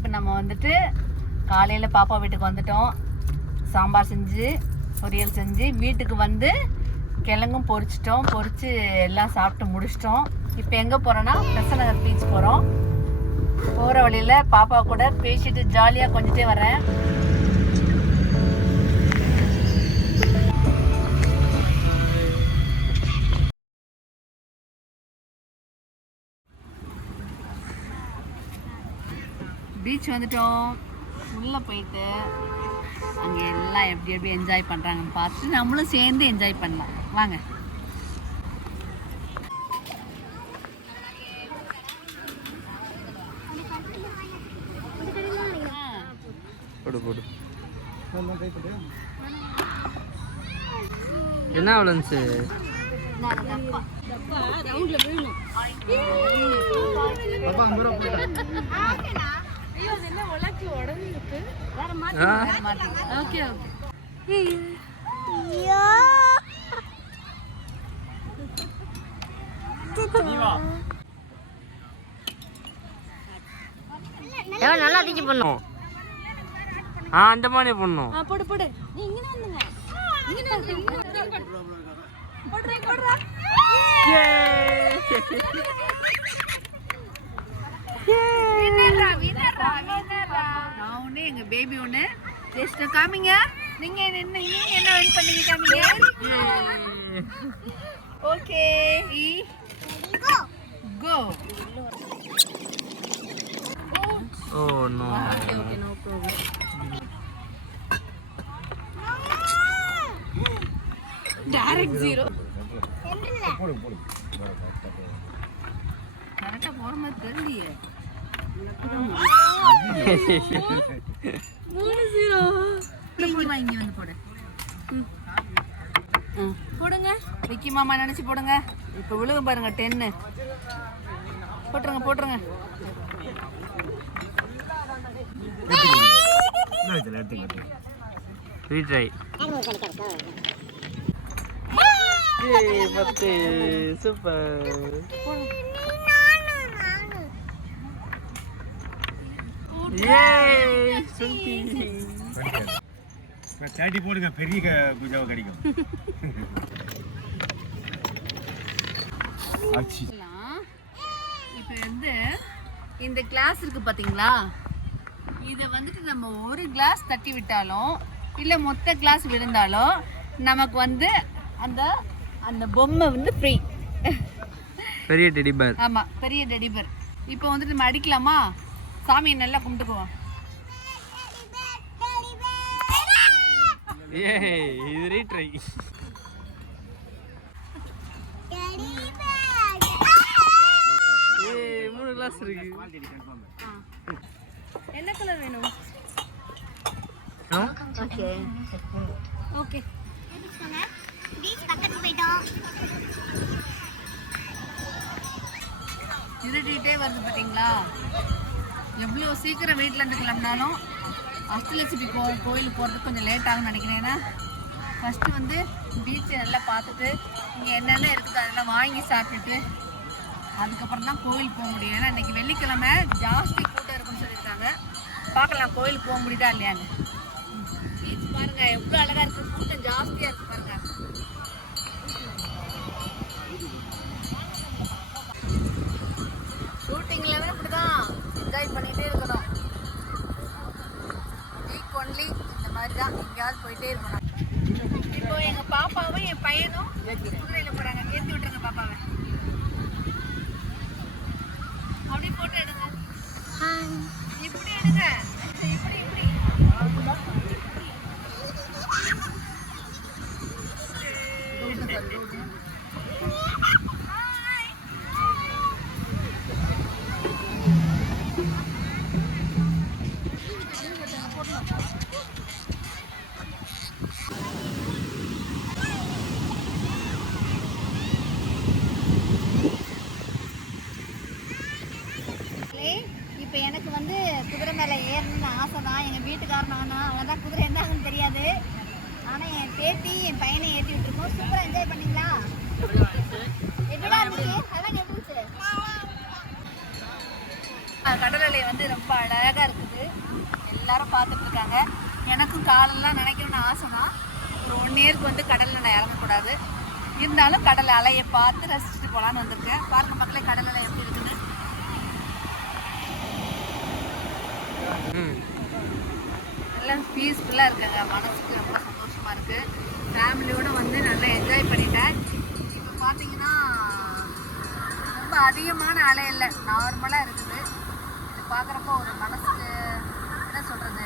இப்போ நம்ம வந்துட்டு காலையில் பாப்பா வீட்டுக்கு வந்துட்டோம். சாம்பார் செஞ்சு பொரியல் செஞ்சு வீட்டுக்கு வந்து கிழங்கும் பொரிச்சு எல்லாம் சாப்பிட்டு முடிச்சிட்டோம். இப்போ எங்கே போகிறோன்னா பெசன்ட் நகர் பீச் போகிறோம். போகிற வழியில் பாப்பா கூட பேசிட்டு ஜாலியாக கொஞ்சிட்டே வரேன். பீச் வந்துட்டோம். உள்ளே போயிட்டு அங்கே எல்லாம் எப்படி எப்படி என்ஜாய் பண்ணுறாங்கன்னு பார்த்து நம்மளும் சேர்ந்து என்ஜாய் பண்ணலாம். வாங்க. என்ன அவ்வளோன்ஸு நல்லா தீக்கி பண்ணும். அந்த மாதிரி பண்ணும். போடு போடு. நீ இங்க வந்துங்க. போடுறா. வீணரா. நான் ஒண்ணு எங்க பேபி ஒண்ணு ஜஸ்ட் காமிங்க. நீங்க என்ன வெயிட் பண்ணீங்க காமிங்க. ஓகே. கோ. Oh no. Okay, no problem. Direct zero. கரெக்டா போற மாதிரி தெரியலையே. 3-0. இங்க வந்து போடு. போடுங்க. விக்கி மாமா நினைச்சு போடுங்க. இப்ப விழுக பாருங்க 10. போட்டுருங்க. ரீட்ரை. சூப்பர். தேடி போடுங்க, பெரிய குஜாவை கிடைக்கும். இப்போ வந்து இந்த கிளாஸ் இருக்கு பாத்தீங்களா, இதை வந்துட்டு நம்ம ஒரு கிளாஸ் தட்டி விட்டாலும் இல்லை மொத்த கிளாஸ் விழுந்தாலும் நமக்கு வந்து அந்த அந்த பொம்மை வந்து ஃப்ரீ. பெரிய டெடிபர். ஆமா, பெரிய டெடிபர். இப்போ வந்துட்டு நம்ம அடிக்கலாமா? சாமியை நல்லா கும்பிட்டுக்குவோம். இது ரீட்ரை. மூணு கிளாஸ் இருக்கு. என்ன கலர் வேணும்? Okay okay. இருட்டிகிட்டே வருது பார்த்தீங்களா? எவ்வளோ சீக்கிரம் வீட்டில் இருந்து கிளம்பினாலும் அஷ்டலட்சுமி கோயிலுக்கு போகிறதுக்கு கொஞ்சம் லேட் ஆகும்னு நினைக்கிறேன். ஏன்னா ஃபஸ்ட்டு வந்து பீச்சை நல்லா பார்த்துட்டு இங்கே என்னென்ன இருக்குது அதெல்லாம் வாங்கி சாப்பிட்டுட்டு அதுக்கப்புறம் தான் கோயில் போக முடியும். ஏன்னா இன்றைக்கி வெள்ளிக்கிழமை ஜாஸ்தி கூட்டம் இருக்குன்னு சொல்லியிருக்காங்க. பார்க்கலாம் கோயிலுக்கு போக முடியுதா இல்லையான்னு. பீச் பாருங்கள் எவ்வளோ அழகாக இருக்குது. கூட்டம் ஜாஸ்தியாக இருக்குது பாருங்கள். ஷூட்டிங்கில் இப்படி தான் என்ஜாய் பண்ணிகிட்டே இருக்கணும். வீக் ஒன்லி இந்த மாதிரி தான் எங்கேயாவது போயிட்டே இருக்கணும். இப்போ எங்கள் பாப்பாவும் என் பையனும் குதிரையில் போகிறாங்க. ஏற்றி விட்டுருங்க பாப்பாவை. அப்படியே போட்டோ எடுங்க. இப்படி எடுங்க. இப்படி இப்போ எனக்கு வந்து குதிரை மேலே ஏறணும்னு ஆசை தான். எங்கள் வீட்டுக்காரன் நானும் அவ்வளோதான். குதிரை என்ன ஆகுன்னு தெரியாது. ஆனால் என் பேத்தி என் பையனை ஏற்றி விட்டுருக்கோம். சூப்பராக என்ஜாய் பண்ணிங்களா? எப்படிலாம் இருந்துச்சு? அதான் எப்படி இருந்துச்சு? கடல் அலை வந்து ரொம்ப அழகாக இருக்குது, எல்லாரும் பார்த்துட்டு இருக்காங்க. எனக்கும் காலெல்லாம் நினைக்கணும்னு ஆசை தான். ஒரு 1 இயருக்கு வந்து கடலில் நான் இறங்கக்கூடாது, இருந்தாலும் கடல் அலையை பார்த்து ரசிச்சுட்டு போகலான்னு வந்திருக்கேன். பாருங்க மக்களே கடல் அலை எப்படி இருக்குது. எல்லாம் பீஸ்ஃபுல்லாக இருக்குங்க, மனசுக்கு ரொம்ப சந்தோஷமாக இருக்குது. ஃபேமிலியோடு வந்து நல்லா என்ஜாய் பண்ணிட்டேன். இப்போ பார்த்தீங்கன்னா ரொம்ப அதிகமான அலை இல்லை, நார்மலாக இருக்குது. இது பார்க்குறப்போ ஒரு மனசுக்கு என்ன சொல்கிறது,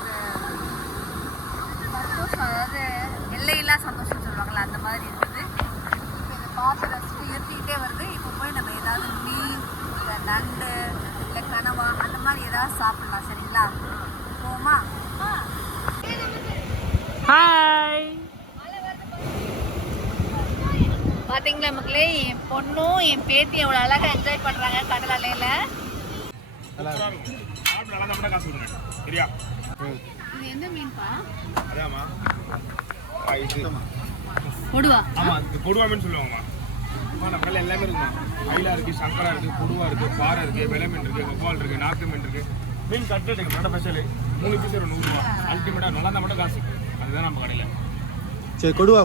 ஒரு சந்தோஷம், அதாவது எல்லையில்லா சந்தோஷம் சொல்லுவாங்கள்ல, அந்த மாதிரி இருக்குது. இப்போ இதை பார்த்து ரசித்து இருத்திக்கிட்டே வருது. இப்போ போய் நம்ம ஏதாவது மீன் இல்லை நண்டு இல்லை கனவா அந்த மாதிரி ஏதாவது சாப்பிடலாம். சரிங்களா, போமா? ஹாய். பார்த்தீங்களா மக்களே, என் பொண்ணும் என் பேத்தி எவ்வளோ அழகாக என்ஜாய் பண்ணுறாங்க கடல் அலையில். இது என்ன மீன்பா? கொடுவா. ஆமாம், இது கொடுவா மீன் சொல்லுவாங்கம்மா. நம்ம கடலில் எல்லாமே இருக்குமா, மயிலா இருக்குது, சங்கரா இருக்குது, கொடுவா இருக்குது, பாறை இருக்குது, வெலை மீன் இருக்குது, வவ்வால் இருக்குது, நாக்கு மீன் இருக்குது. மீன் கட்லெட் இருக்குது, நல்ல ஸ்பெஷலு. 3 பீஸ் ஒரு 100 ரூபா. அல்டிமேட்டாக நல்லா இருந்தால் மட்டும் காசு. அதுதான் நம்ம கடையில். சரி, கொடுவா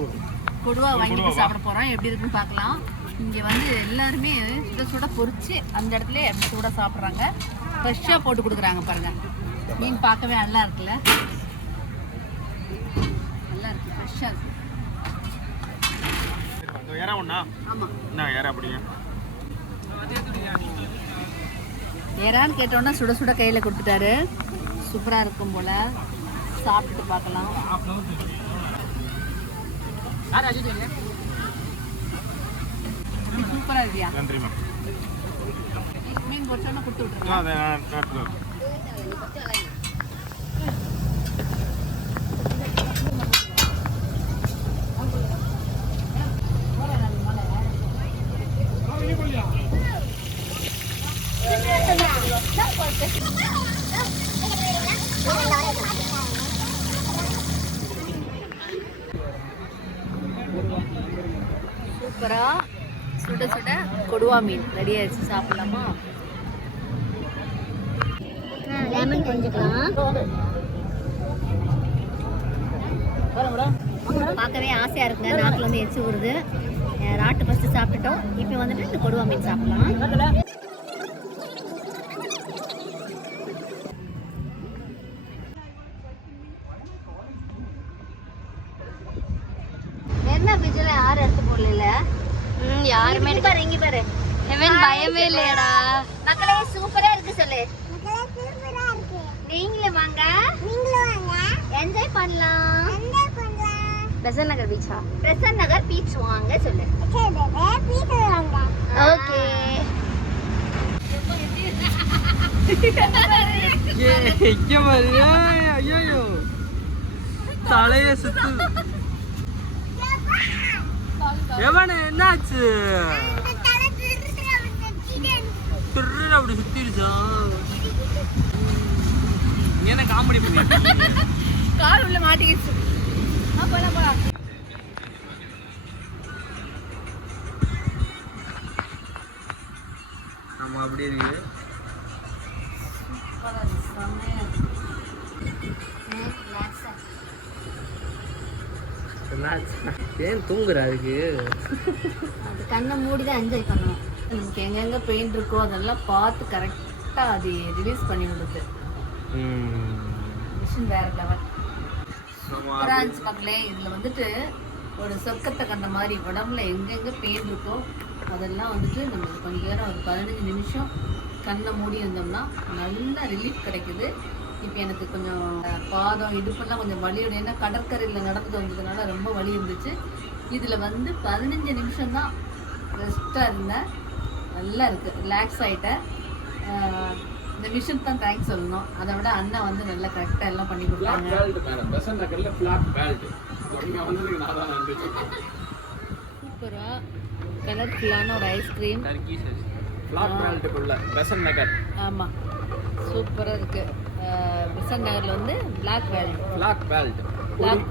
வாங்கிட்டு சாப்பிட போகிறோம், எப்படி இருக்குன்னு பார்க்கலாம். இங்கே வந்து எல்லாருமே சுட சுட பொரிச்சு அந்த இடத்துல எப்படி சூட சாப்பிட்றாங்க. ஃப்ரெஷ்ஷாக போட்டு கொடுக்குறாங்க பாருங்கள். மீன் பார்க்கவே நல்லா இருக்குல்ல, நல்லா இருக்குது, ஃப்ரெஷ்ஷாக இருக்குது. ஏறா ஒண்ணா? ஆமாம், என்ன ஏறா அப்படிங்க? ஏறான்னு கேட்டோன்னா சுட சுட கையில் கொடுத்துட்டாரு. சூப்பராக இருக்கும் போல், சாப்பிட்டுட்டு பார்க்கலாம். சூப்பராக இருக்கியா? நன்றிம்மா. மீன் பொரிச்சோன்னா கொடுத்து விட்டுருங்க. சூப்பரா சுட சுட கொடுவா மீன் ரெடி ஆயிடுச்சு, சாப்பிடலாமா? லெமன் கொஞ்சிக்கலாம். பார்க்கவே ஆசையா இருக்குங்க, நாக்கில் வந்து எச்சு வருது. ராட்டு ஃபர்ஸ்ட் சாப்பிட்டுட்டோம், இப்போ வந்துட்டு இந்த கொடுவா மீன் சாப்பிடலாம். என்ன பிஜில யாரும் எடுத்து போடல, யாருமே பாரு, இங்க பாரு, பயமே இல்லையடா. மக்களே சூப்பரா இருக்கு சொல்லு. நீங்களும் வாங்க, என்ஜாய் பண்ணலாம். பெசன்ட் நகர் பீச்சா? பெசன்ட் நகர் பீச் வாங்க சொல்லு. ஓகே. ஐயோ தலைய சுத்து. எவனே என்னாச்சு? திருட அப்படி சுத்திருச்சா? என்ன காமெடி பண்ணி கால் உள்ள மாட்டிக்கிச்சு. போலாம் போலாம். ஆமா அப்படி இருக்கு. ஏன் தூங்குற? அதுக்கு அது கண்ணை மூடி தான் என்ஜாய் பண்ணணும். நமக்கு எங்கெங்கே பெயின் இருக்கோ அதெல்லாம் பார்த்து கரெக்டாக அது ரிலீஸ் பண்ணி விடுது. மிஷின் வேற லெவல். பிரான்ஸ் மக்களே, இதில் வந்துட்டு ஒரு சொர்க்கத்தை கண்ட மாதிரி உடம்புல எங்கெங்கே பெயின் இருக்கோ அதெல்லாம் வந்துட்டு நம்ம கொஞ்ச நேரம் ஒரு 15 நிமிஷம் கண்ணை மூடி இருந்தோம்னா நல்லா ரிலீஃப் கிடைக்குது. இப்போ எனக்கு கொஞ்சம் பாதம் இடுப்பெல்லாம் கொஞ்சம் வலியோட, ஏன்னா கடற்கரையில் நடந்து வந்ததுனால ரொம்ப வலி இருந்துச்சு. இதில் வந்து 15 நிமிஷம் தான் ரெஸ்ட்டாக இருந்தேன். நல்லா இருக்குது, ரிலாக்ஸ் ஆகிட்டேன். இந்த மிஷின் தான் தேங்க்ஸ் சொல்லணும். அதை விட அண்ணன் வந்து நல்லா கரெக்டாக எல்லாம் பண்ணி கொடுத்தாங்க. சூப்பராக கலர்ஃபுல்லான ஒரு ஐஸ்கிரீம். ஆமாம், சூப்பராக இருக்குது. பெசன்ட் நகரில் வந்து பிளாக் வேல்ட்,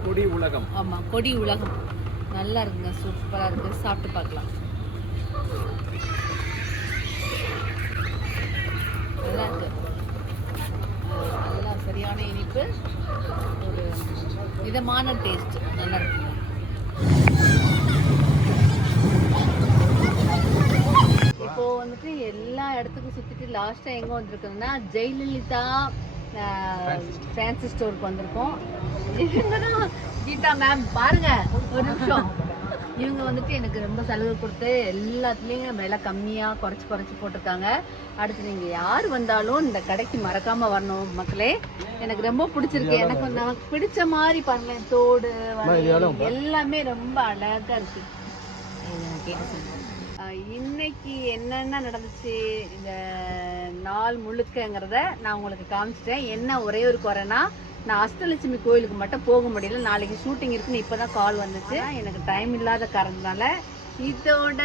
கொடி உலகம். ஆமாம், கொடி உலகம். நல்லா இருக்குங்க, சூப்பராக இருக்குது. சாப்பிட்டு பார்க்கலாம். இனிப்பு, ஒரு விதமான டேஸ்ட், நல்லா இருக்குங்க. இப்போ வந்துட்டு எல்லா இடத்துக்கும் சுத்திட்டு லாஸ்டா எங்க வந்திருக்கோம்னா ஜெயலலிதா ஃபேன்சி ஸ்டோருக்கு வந்திருக்கோம். கீதா மேம் பாருங்க ஒரு நிமிஷம். இவங்க வந்துட்டு எனக்கு ரொம்ப சலுகை கொடுத்து எல்லாத்துலேயும் விலை கம்மியாக குறைச்சி போட்டிருக்காங்க. அடுத்து நீங்கள் யார் வந்தாலும் இந்த கடைக்கு மறக்காமல் வரணும் மக்களே. எனக்கு ரொம்ப பிடிச்சிருக்கு. எனக்கு நமக்கு பிடிச்ச மாதிரி பாருங்களேன், தோடு எல்லாமே ரொம்ப அழகாக இருக்குது. இன்னைக்கு என்னென்ன நடந்துச்சு இந்த நாள் முழுக்கங்கிறத நான் உங்களுக்கு காமிச்சிட்டேன். என்ன ஒரே ஒரு குறைனா, நான் அஷ்டலட்சுமி கோயிலுக்கு மட்டும் போக முடியல. நாளைக்கு ஷூட்டிங் இருக்குன்னு இப்போ தான் கால் வந்துச்சு. எனக்கு டைம் இல்லாத காரணத்தினால இதோட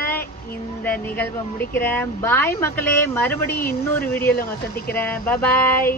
இந்த நிகழ்வை முடிக்கிறேன். பாய் மக்களே, மறுபடியும் இன்னொரு வீடியோவில் உங்களை சந்திக்கிறேன். பாய்.